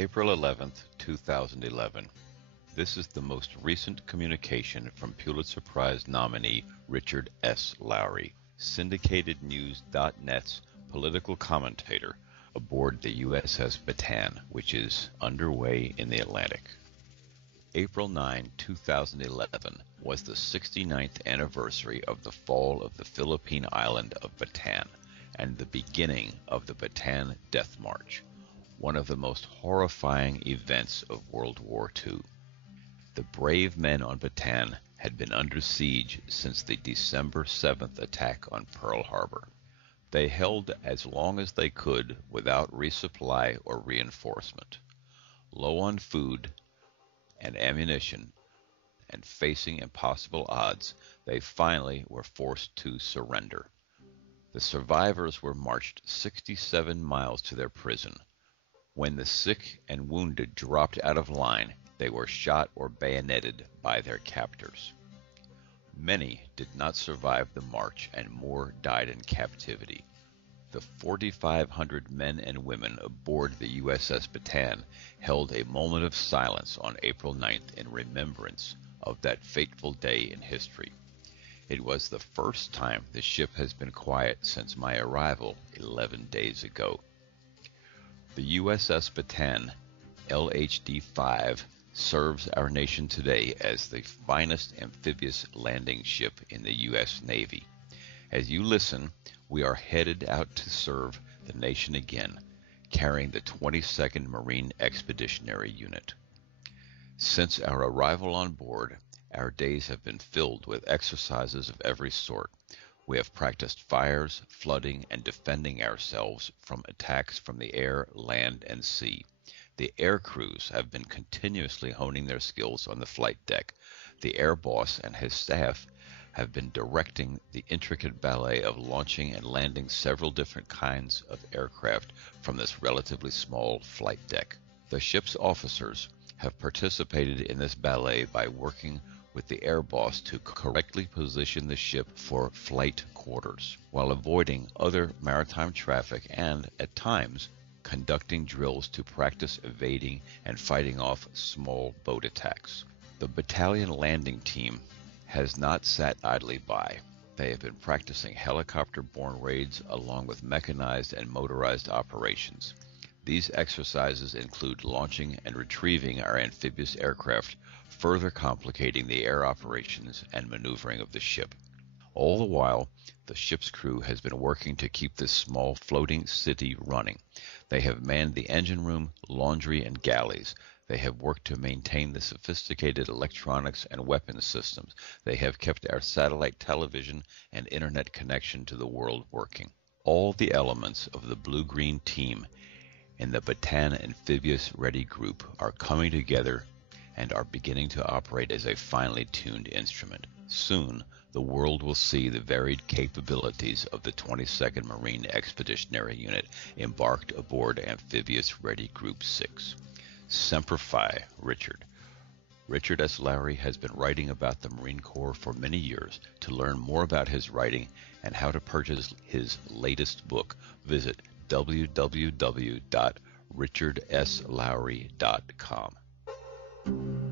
April 11th, 2011. This is the most recent communication from Pulitzer Prize nominee Richard S. Lowry, SyndicatedNews.net's political commentator aboard the USS Bataan, which is underway in the Atlantic. April 9, 2011 was the 69th anniversary of the fall of the Philippine island of Bataan and the beginning of the Bataan Death March, one of the most horrifying events of World War II. The brave men on Bataan had been under siege since the December 7th attack on Pearl Harbor. They held as long as they could without resupply or reinforcement. Low on food and ammunition, and facing impossible odds, they finally were forced to surrender. The survivors were marched 67 miles to their prison. When the sick and wounded dropped out of line, they were shot or bayoneted by their captors. Many did not survive the march, and more died in captivity. The 4,500 men and women aboard the USS Bataan held a moment of silence on April 9th in remembrance of that fateful day in history. It was the first time the ship has been quiet since my arrival 11 days ago. The USS Bataan, LHD-5, serves our nation today as the finest amphibious landing ship in the U.S. Navy. As you listen, we are headed out to serve the nation again, carrying the 22nd Marine Expeditionary Unit. Since our arrival on board, our days have been filled with exercises of every sort. We have practiced fires, flooding, and defending ourselves from attacks from the air, land, and sea. The air crews have been continuously honing their skills on the flight deck. The air boss and his staff have been directing the intricate ballet of launching and landing several different kinds of aircraft from this relatively small flight deck. The ship's officers have participated in this ballet by working with the air boss to correctly position the ship for flight quarters, while avoiding other maritime traffic and, at times, conducting drills to practice evading and fighting off small boat attacks. The battalion landing team has not sat idly by. They have been practicing helicopter-borne raids along with mechanized and motorized operations. These exercises include launching and retrieving our amphibious aircraft, further complicating the air operations and maneuvering of the ship. All the while, the ship's crew has been working to keep this small floating city running. They have manned the engine room, laundry, and galleys. They have worked to maintain the sophisticated electronics and weapons systems. They have kept our satellite television and internet connection to the world working. All the elements of the blue-green team in the Bataan Amphibious Ready Group are coming together and are beginning to operate as a finely tuned instrument. Soon, the world will see the varied capabilities of the 22nd Marine Expeditionary Unit embarked aboard Amphibious Ready Group 6. Semper Fi, Richard. Richard S. Lowry has been writing about the Marine Corps for many years. To learn more about his writing and how to purchase his latest book, visit www.richardslowry.com.